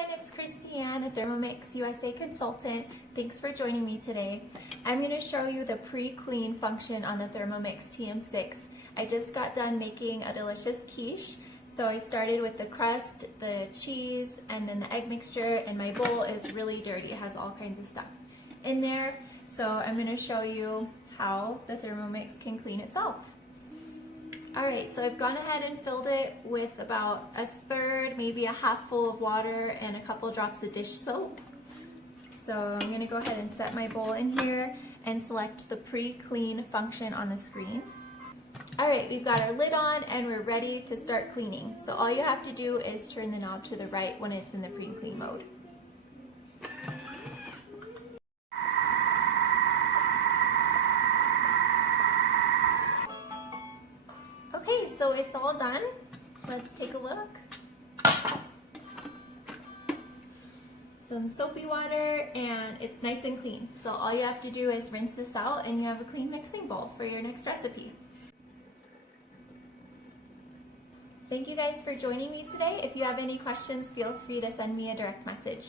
everyone, it's Kristianne, a Thermomix USA consultant. Thanks for joining me today. I'm going to show you the pre-clean function on the Thermomix TM6. I just got done making a delicious quiche. So I started with the crust, the cheese, and then the egg mixture, and my bowl is really dirty. It has all kinds of stuff in there. So I'm going to show you how the Thermomix can clean itself. Alright, so I've gone ahead and filled it with about a third, maybe a half full of water and a couple drops of dish soap. So I'm going to go ahead and set my bowl in here and select the pre-clean function on the screen. Alright, we've got our lid on and we're ready to start cleaning. So all you have to do is turn the knob to the right when it's in the pre-clean mode. Okay, so it's all done. Let's take a look. Some soapy water and it's nice and clean. So all you have to do is rinse this out and you have a clean mixing bowl for your next recipe. Thank you guys for joining me today. If you have any questions, feel free to send me a direct message.